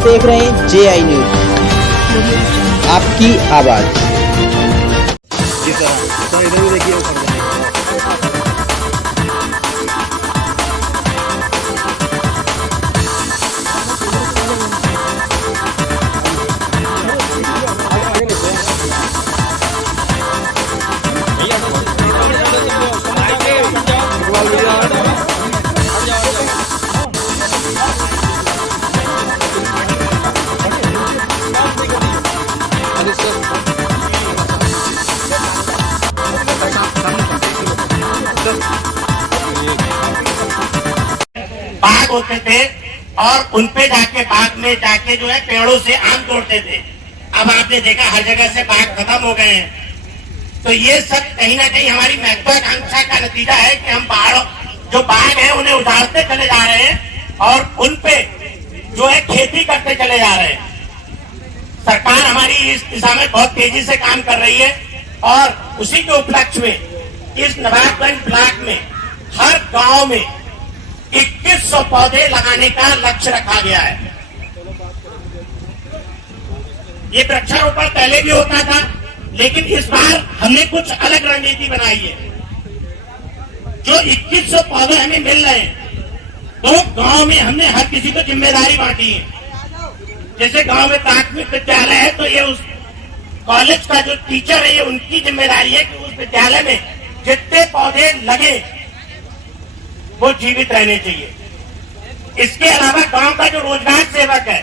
आप देख रहे हैं JI न्यूज, आपकी आवाज। जी सर इधर भी देखिए ऊपर बाघ होते थे और उनपे जाके बाघ में जाके जो है पेड़ों से आम तोड़ते थे। अब आपने देखा हर जगह से बाघ खत्म हो गए हैं। तो ये सब कहीं ना कहीं हमारी महत्वाकांक्षा का नतीजा है कि हम पहाड़ों जो बाघ हैं उन्हें उजाड़ते चले जा रहे हैं और उनपे जो है खेती करते चले जा रहे हैं। सरकार हमारी इस दिशा में बहुत तेजी से काम कर रही है और उसी के उपलक्ष्य में इस नवाबगंज ब्लॉक में हर गांव में 2100 पौधे लगाने का लक्ष्य रखा गया है। ये वृक्षारोपण पहले भी होता था, लेकिन इस बार हमने कुछ अलग रणनीति बनाई है। जो 2100 पौधे हमें मिल रहे हैं, तो गांव में हमने हर किसी को जिम्मेदारी बांटी है। जैसे गांव में प्राथमिक विद्यालय है, तो ये उस कॉलेज का जो टीचर है, ये उनकी जिम्मेदारी है कि उस विद्यालय में जितने पौधे लगे वो जीवित रहने चाहिए। इसके अलावा गांव का जो रोजगार सेवक है,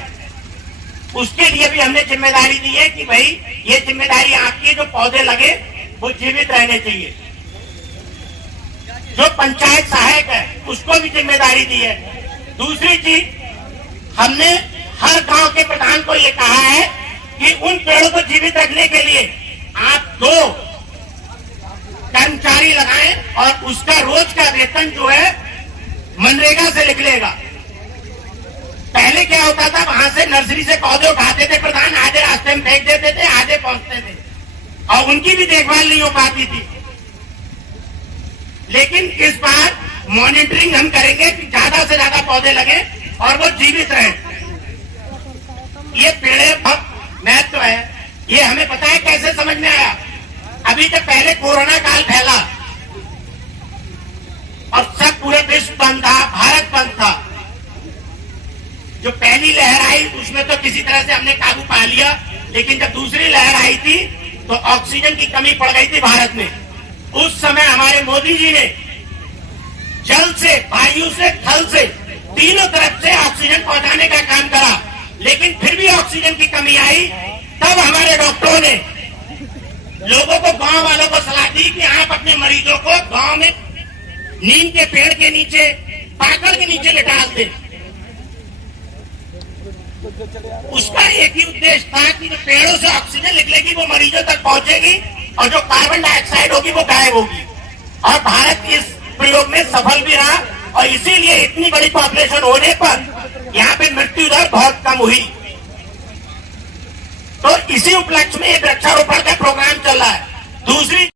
उसके लिए भी हमने जिम्मेदारी दी है कि भाई ये जिम्मेदारी आपकी, जो पौधे लगे वो जीवित रहने चाहिए। जो पंचायत सहायक है, उसको भी जिम्मेदारी दी है। दूसरी चीज, हमने हर गांव के प्रधान को ये कहा है कि उन पेड़ों को जीवित रखने के लिए आप 2 कर्मचारी लगाएं और उसका रोज का वेतन जो है मनरेगा से निकलेगा। पहले क्या होता था, वहां से नर्सरी से पौधे उठाते थे प्रधान, आधे रास्ते में फेंक देते थे, आधे पहुंचते थे और उनकी भी देखभाल नहीं हो पाती थी। लेकिन इस बार मॉनिटरिंग हम करेंगे कि ज्यादा से ज्यादा पौधे लगे और वो जीवित रहे। ये पेड़ बहुत महत्व है। ये हमें पता है कैसे समझ में आया। अभी जब पहले कोरोना काल फैला और सब पूरे विश्व बंद था, भारत बंद था, जो पहली लहर आई उसमें तो किसी तरह से हमने काबू पा लिया, लेकिन जब दूसरी लहर आई थी तो ऑक्सीजन की कमी पड़ गई थी भारत में। उस समय हमारे मोदी जी ने जल से, वायु से, थल से, तीनों तरफ से ऑक्सीजन पहुंचाने का काम करा, लेकिन फिर भी ऑक्सीजन की कमी आई। तब हमारे डॉक्टरों ने लोगों को, गांव वालों को सलाह दी कि आप अपने मरीजों को गांव में नीम के पेड़ के नीचे, पाकड़ के नीचे लेटा दें। उसका एक ही उद्देश्य था कि जो पेड़ों से ऑक्सीजन निकलेगी वो मरीजों तक पहुंचेगी और जो कार्बन डाइऑक्साइड होगी वो गायब होगी। और भारत इस प्रयोग में सफल भी रहा और इसीलिए इतनी बड़ी पॉपुलेशन होने पर यहाँ पे मृत्यु दर बहुत कम हुई। तो इसी उपलक्ष्य में एक वृक्षारोपण का प्रोग्राम चल रहा है। दूसरी